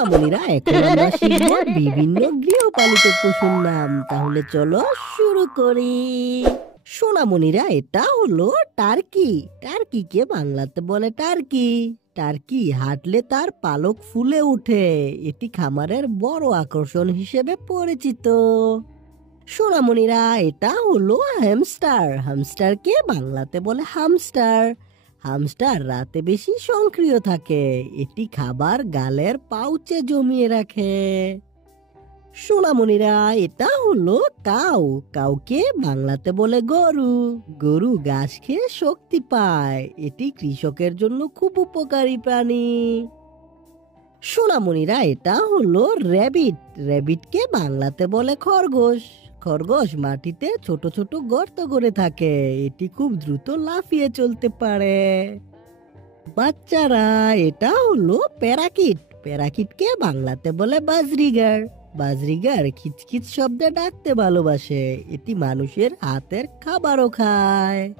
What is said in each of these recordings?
সোনামণিরা, এখন আমরা শিখব বিভিন্ন গৃহপালিত পশুর নাম। তাহলে চলো শুরু করি। সোনামণিরা, এটা হলো টার্কি। টার্কিকে বাংলাতে বলে টার্কি। টার্কি হাঁটলে তার পালক ফুলে ওঠে। এটি খামারের বড় আকর্ষণ হিসেবে পরিচিত। সোনামণিরা, এটা হলো হ্যামস্টার। হ্যামস্টারকে বাংলাতে বলে হামস্টার। হামস্টার রাতে বেশি সক্রিয় থাকে। এটি খাবার গালের পাউচে জমিয়ে রাখে। সোনামণিরা, এটা হলো কাউ। কাউকে বাংলাতে বলে গরু। গরু ঘাস খেয়ে শক্তি পায়। এটি কৃষকের জন্য খুব উপকারী প্রাণী। সোনামণিরা, এটা হলো র্যাবিট। র্যাবিটকে বাংলাতে বলে খরগোশ। খরগোশ মাটিতে ছোট ছোট গর্ত করে থাকে। এটি খুব দ্রুত লাফিয়ে চলতে পারে। বাচ্চারা, এটা হলো প্যারাকিট। প্যারাকিটকে বাংলাতে বলে বাজরিগার। বাজরিগার খিচখিচ শব্দে ডাকতে ভালোবাসে। এটি মানুষের হাতের খাবারও খায়।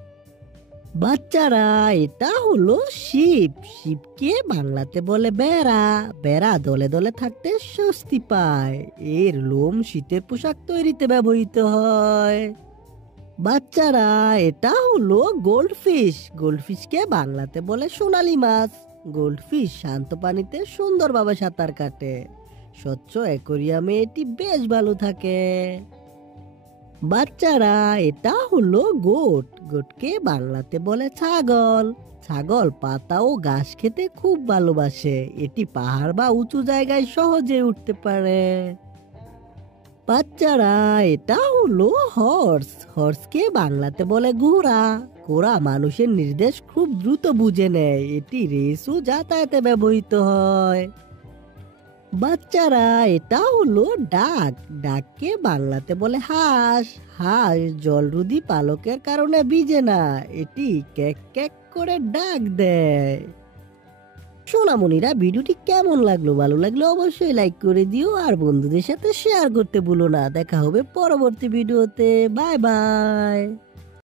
বাচ্চারা, এটা হলো শিপ। শিপকে বাংলাতে বলে বেড়া। বেড়া দলে দলে থাকতে স্বস্তি পায়। এর লোম শীতের পোশাক তৈরিতে ব্যবহৃত হয়। বাচ্চারা, এটা হলো গোল্ডফিশ। গোল্ডফিশকে বাংলাতে বলে সোনালী মাছ। গোল্ডফিশ শান্ত পানিতে সুন্দরভাবে সাঁতার কাটে। স্বচ্ছ অ্যাকোরিয়ামে এটি বেশ ভালো থাকে। বাচ্চারা, এটা হলো গোট। গোটকে বাংলাতে বলে ছাগল। ছাগল পাতা ও ঘাস খেতে খুব ভালোবাসে। এটি পাহাড় বা উঁচু জায়গায় সহজে উঠতে পারে। বাচ্চারা, এটা হলো হর্স। হর্সকে বাংলাতে বলে ঘোড়া। ঘোড়া মানুষের নির্দেশ খুব দ্রুত বুঝে নেয়। এটি রেস ও যাতায়াতে ব্যবহৃত হয়। বাচ্চারা, এটা হলো ডাক। ডাককে বাংলাতে বলে হাঁস। হাঁস জলরুদি পালকের কারণে ভিজে না। এটি ক্যাক ক্যাক করে ডাক দেয়। সোনামণিরা, ভিডিওটি কেমন লাগলো? ভালো লাগলে অবশ্যই লাইক করে দিও আর বন্ধুদের সাথে শেয়ার করতে ভুলো না। দেখা হবে পরবর্তী ভিডিওতে। Bye bye.